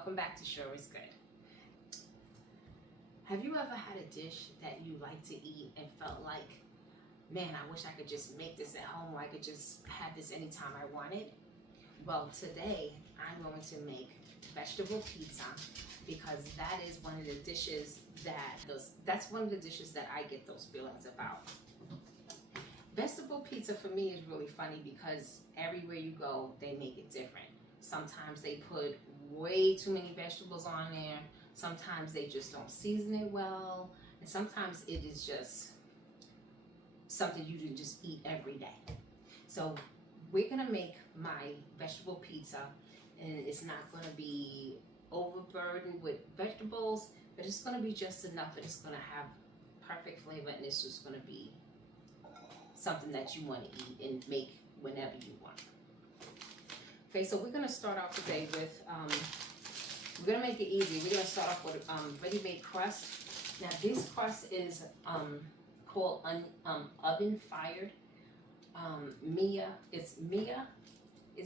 welcome back to Sure Is Good. Have you ever had a dish that you like to eat and felt like, man, I wish I could just make this at home, or I could just have this anytime I wanted? Well, today I'm going to make vegetable pizza, because that is one of the dishes that's one of the dishes that I get those feelings about. Vegetable pizza for me is really funny because everywhere you go, they make it different. Sometimes they put way too many vegetables on there. Sometimes they just don't season it well. And sometimes it is just something you can just eat every day. So we're gonna make my vegetable pizza, and it's not gonna be overburdened with vegetables, but it's gonna be just enough, and it's gonna have perfect flavor, and it's just gonna be something that you want to eat and make whenever you want. Okay, so we're gonna start off today with, we're gonna make it easy. We're gonna start off with ready-made crust. Now this crust is called oven fired. Mia is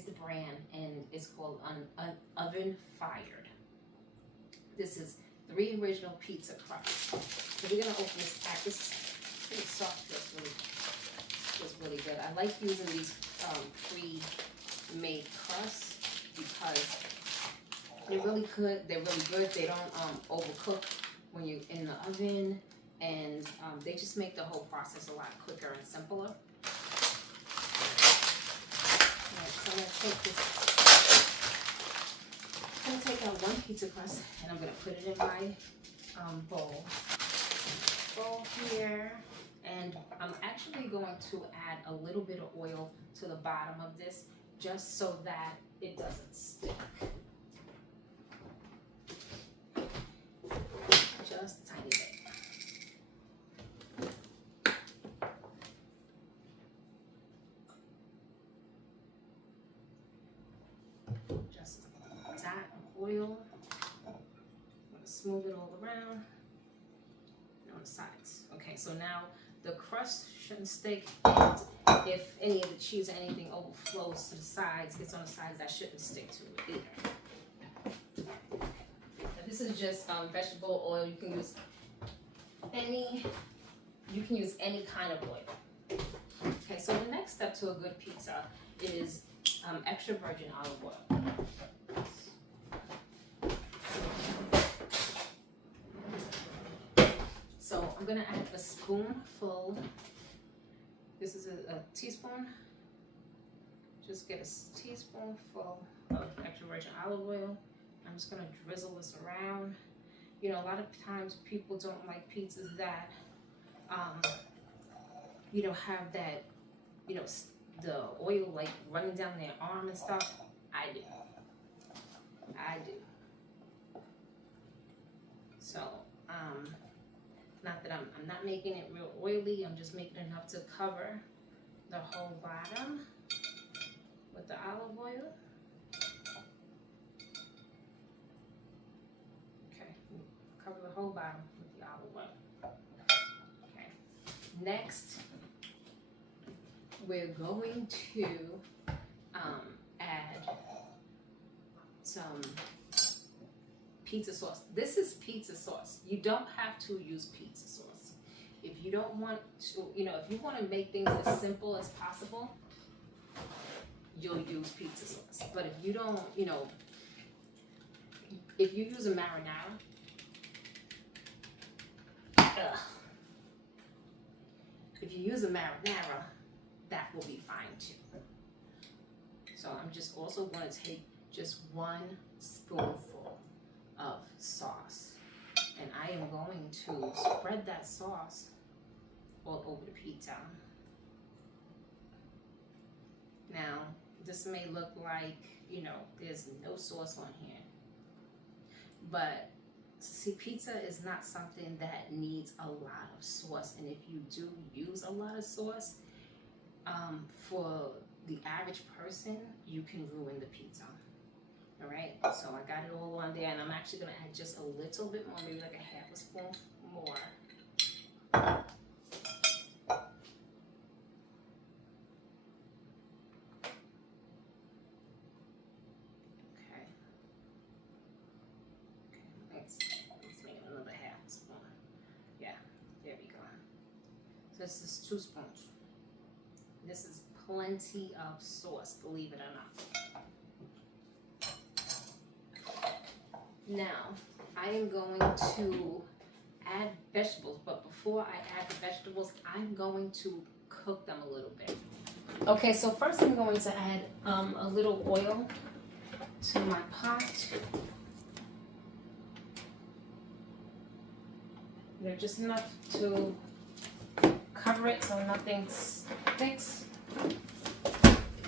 the brand, and it's called oven fired. This is the original pizza crust. So we're gonna open this pack. This is pretty soft. It's really good. I like using these pre-made crusts because they're really good. They're really good. They don't overcook when you're in the oven, and they just make the whole process a lot quicker and simpler. So I'm gonna take out one pizza crust, and I'm gonna put it in my bowl here. And I'm actually going to add a little bit of oil to the bottom of this, just so that it doesn't stick. Just a tiny bit. Just a dot of oil. I'm gonna smooth it all around and on the sides. Okay, so now the crust shouldn't stick, and if any of the cheese or anything overflows to the sides, gets on the sides, that shouldn't stick to it either. Now, this is just vegetable oil. You can use any kind of oil. Okay, so the next step to a good pizza is extra virgin olive oil. So I'm gonna add a spoonful. This is a teaspoon. Just get a teaspoonful of extra virgin olive oil. I'm just gonna drizzle this around. You know, a lot of times people don't like pizzas that, have that, the oil like running down their arm and stuff. I do. So, not that I'm not making it real oily. I'm just making enough to cover the whole bottom with the olive oil. Okay, cover the whole bottom with the olive oil. Okay, next we're going to add some pizza sauce. This is pizza sauce. You don't have to use pizza sauce. If you don't want to, if you want to make things as simple as possible, you'll use pizza sauce. But if you don't, if you use a marinara, that will be fine too. So I'm just also going to take just one spoonful of sauce, and I am going to spread that sauce all over the pizza. Now, this may look like, there's no sauce on here, but see, pizza is not something that needs a lot of sauce, and if you do use a lot of sauce, for the average person, you can ruin the pizza. All right, so I got it all on there, and I'm actually gonna add just a little bit more, maybe like a half a spoon more. Okay. This is 2 spoons. This is plenty of sauce, believe it or not. Now, I am going to add vegetables, but before I add the vegetables, I'm going to cook them a little bit. Okay, so first I'm going to add a little oil to my pot. They're just enough to cover it so nothing sticks,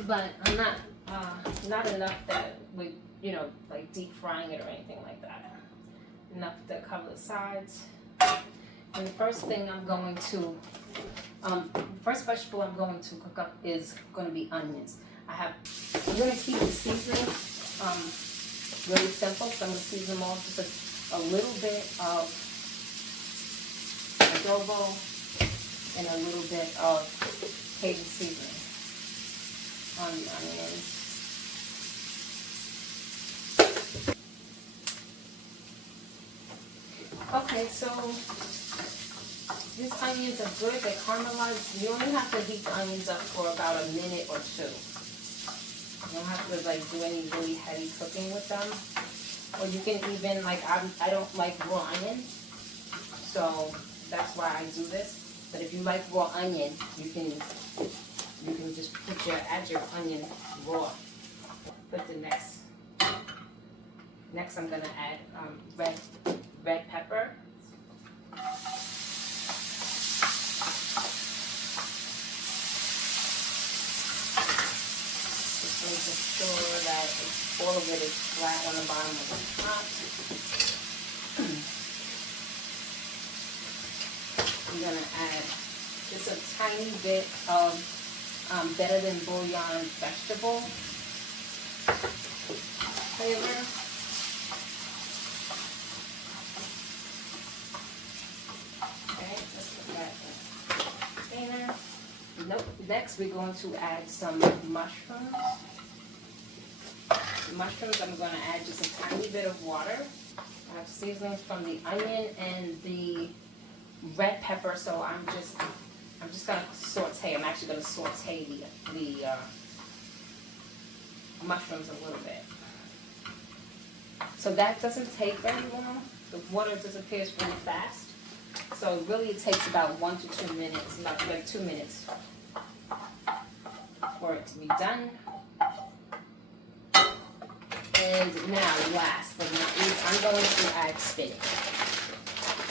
but I'm not enough that we, you know, like deep frying it or anything like that. Enough to cover the sides. And the first thing I'm going to, first vegetable I'm going to cook up is going to be onions. I'm going to keep the seasoning really simple, so I'm going to season them all just a little bit of adobo and a little bit of Cajun seasoning on the onions. Okay, so these onions are good. They caramelize. You only have to heat the onions up for about a minute or 2. You don't have to like do any really heavy cooking with them. Or you can even like I don't like raw onion, so that's why I do this. But if you like raw onion, you can just add your onion raw. Put the next I'm gonna add red pepper. Just making sure that all of it is flat on the bottom of the pot. I'm gonna add just a tiny bit of better than bouillon vegetable flavor. Okay, let's put that in the container. Next, we're going to add some mushrooms. Mushrooms, I'm going to add just a tiny bit of water. I have seasonings from the onion and the red pepper, so I'm just going to saute. I'm actually going to saute the mushrooms a little bit. So that doesn't take very long. The water disappears really fast. So really it takes about 1 to 2 minutes, about like 2 minutes for it to be done. And now, last but not least, I'm going to add spinach.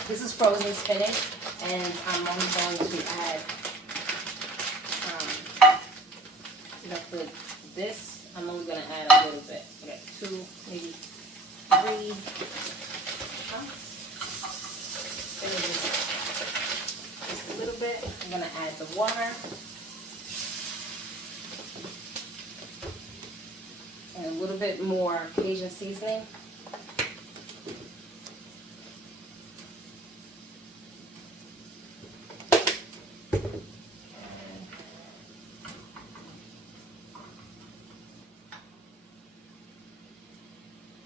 This is frozen spinach, and I'm only going to add, for this, I'm only going to add a little bit. Okay, 2, maybe 3 chunks. Just a little bit. I'm going to add the water. And a little bit more Cajun seasoning.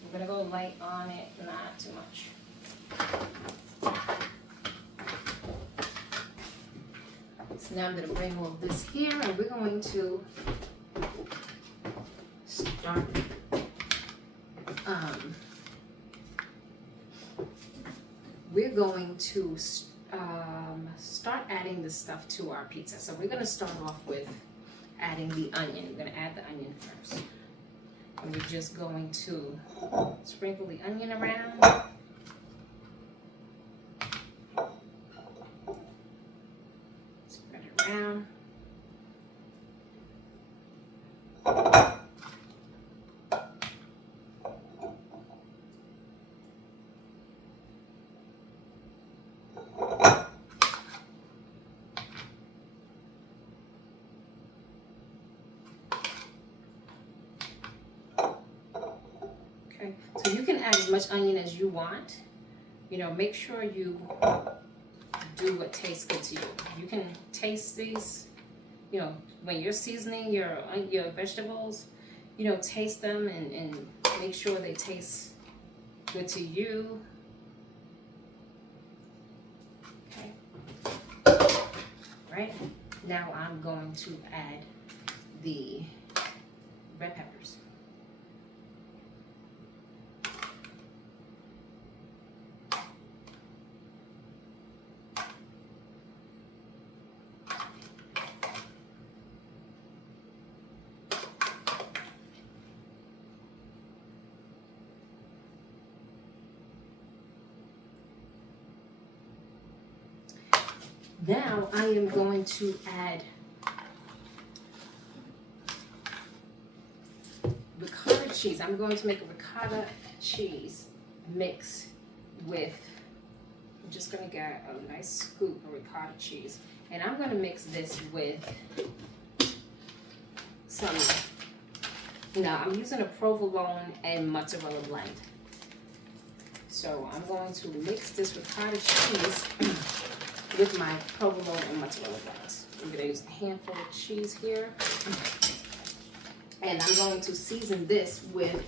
I'm going to go light on it, not too much. So now I'm going to bring all of this here, and we're going to start start adding the stuff to our pizza. So we're going to start off with adding the onion. We're going to add the onion first. And we're just going to sprinkle the onion around. Spread it around. Okay, so you can add as much onion as you want. You know, make sure you do what tastes good to you. You can taste these, you know, when you're seasoning your vegetables, you know, taste them and make sure they taste good to you. Okay. right, now I'm going to add the red peppers. Now I am going to add ricotta cheese. I'm going to make a ricotta cheese mix with, I'm just going to get a nice scoop of ricotta cheese. And I'm going to mix this with some, now I'm using a provolone and mozzarella blend. So I'm going to mix this ricotta cheese with my provolone and mozzarella blends. I'm going to use a handful of cheese here. And I'm going to season this with,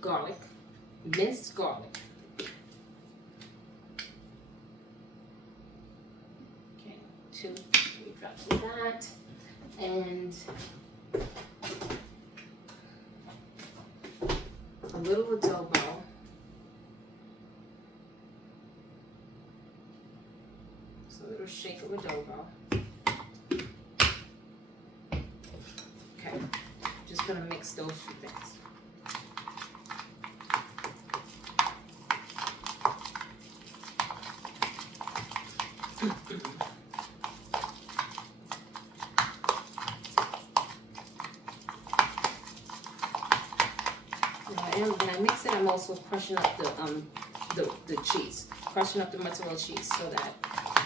garlic, minced garlic. Okay, 2, 3 drops of that. And a little adobo. A little shake of adobo. Okay, just gonna mix those two things. And when I mix it, I'm also crushing up the cheese, crushing up the mozzarella cheese so that,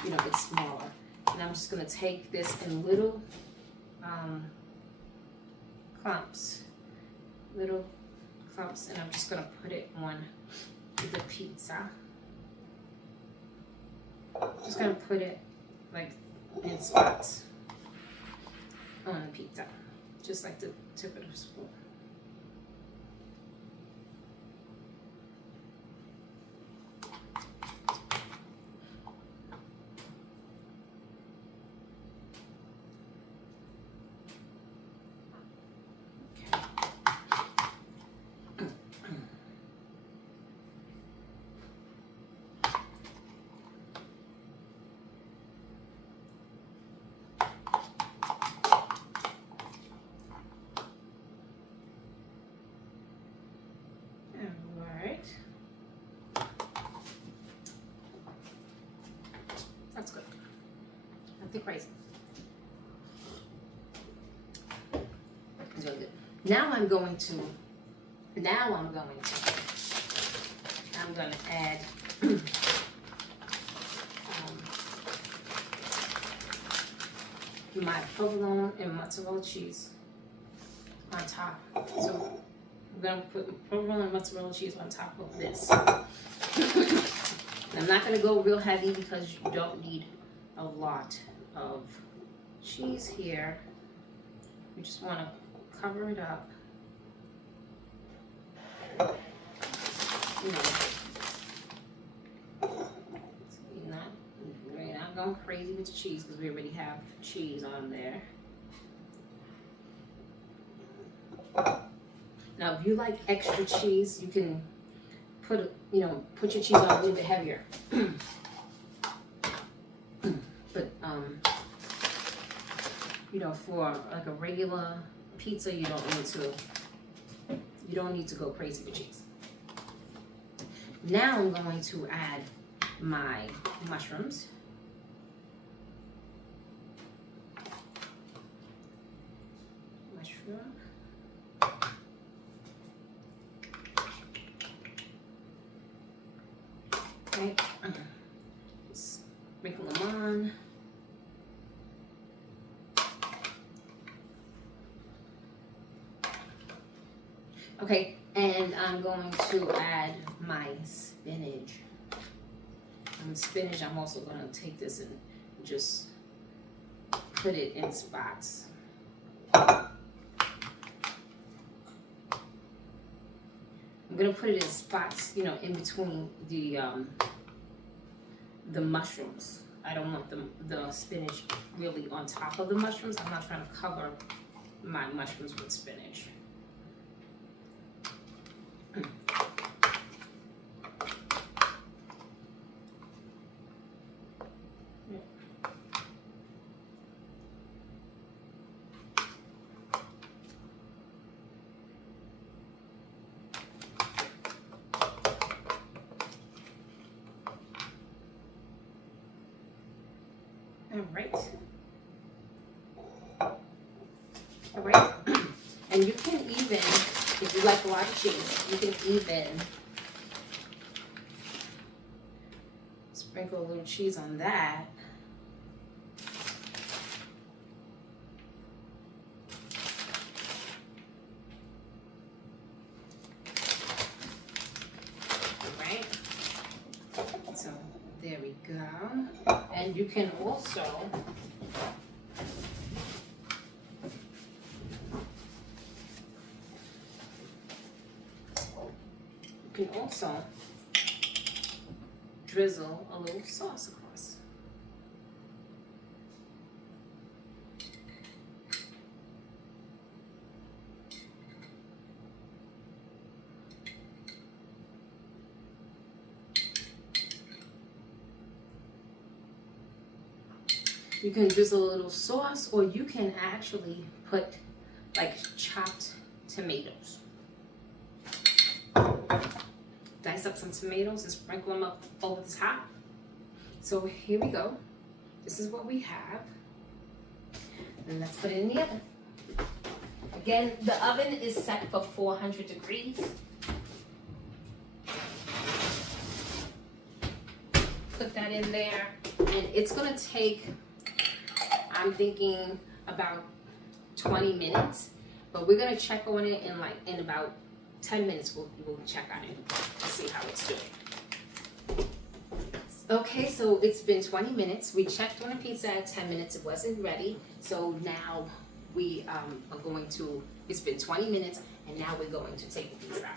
you know, it's smaller. And I'm just gonna take this in little clumps, and I'm just gonna put it on the pizza. Just gonna put it like in spots on the pizza, just like the tip of the spoon. That's good. Nothing crazy. It's really good. Now I'm going to add my provolone and mozzarella cheese on top. So I'm gonna put provolone and mozzarella cheese on top of this. I'm not going to go real heavy because you don't need a lot of cheese here. You just want to cover it up. You know, we're not going crazy with the cheese because we already have cheese on there. Now, if you like extra cheese, you can put your cheese on a little bit heavier. But you know, for like a regular pizza, you don't need to go crazy with cheese. Now I'm going to add my mushrooms. Okay, just sprinkle them on. Okay, and I'm going to add my spinach. Spinach, I'm also going to take this and just put it in spots. I'm going to put it in spots, you know, in between the the mushrooms. I don't want the spinach really on top of the mushrooms. I'm not trying to cover my mushrooms with spinach. All right. And you can even, if you like a lot of cheese, you can even sprinkle a little cheese on that. All right. So there we go. And you can also drizzle a little sauce across. You can drizzle a little sauce, or you can actually put like chopped tomatoes. Dice up some tomatoes and sprinkle them up over the top. So here we go. This is what we have. And let's put it in the oven. Again, the oven is set for 400 degrees. Put that in there, and it's gonna take, I'm thinking about 20 minutes, but we're gonna check on it in about 10 minutes. We'll check on it to see how it's doing. Okay, so it's been 20 minutes. We checked on a pizza at 10 minutes. It wasn't ready. So now we are going to, it's been 20 minutes, and now we're going to take the pizza out.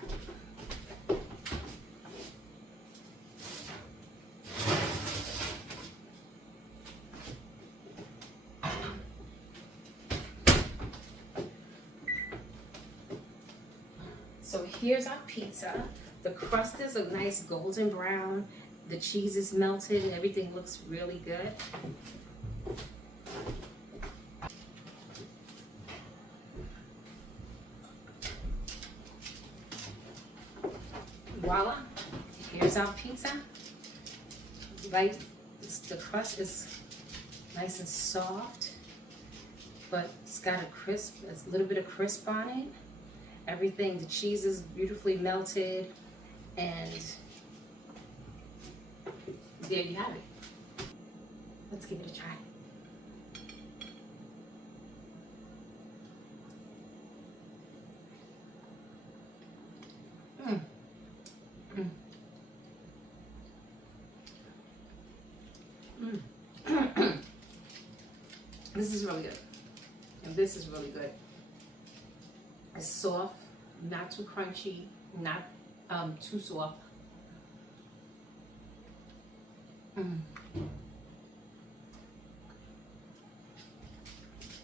So here's our pizza. The crust is a nice golden brown. The cheese is melted and everything looks really good. Voila, here's our pizza. Like, the crust is nice and soft, but it's got a little bit of crisp on it. Everything, the cheese is beautifully melted, and there you have it. Let's give it a try. This is really good. And this is really good. It's soft, not too crunchy, not too soft.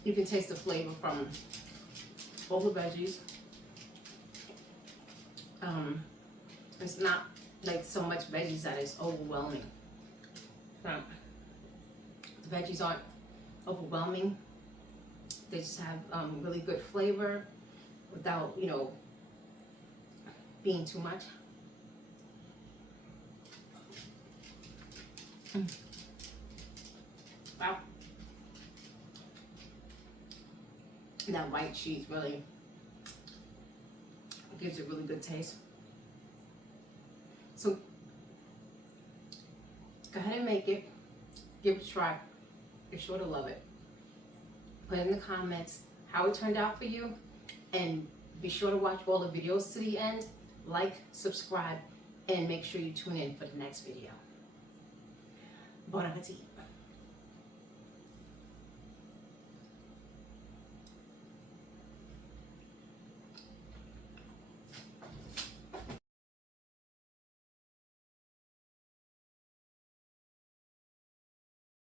You can taste the flavor from all the veggies. It's not like so much veggies that it's overwhelming. The veggies aren't overwhelming. They just have really good flavor without, being too much. Wow. That white cheese really gives it really good taste. So go ahead and make it. Give it a try. You're sure to love it. Put in the comments how it turned out for you, and be sure to watch all the videos to the end. Like, subscribe, and make sure you tune in for the next video. Bon appetit.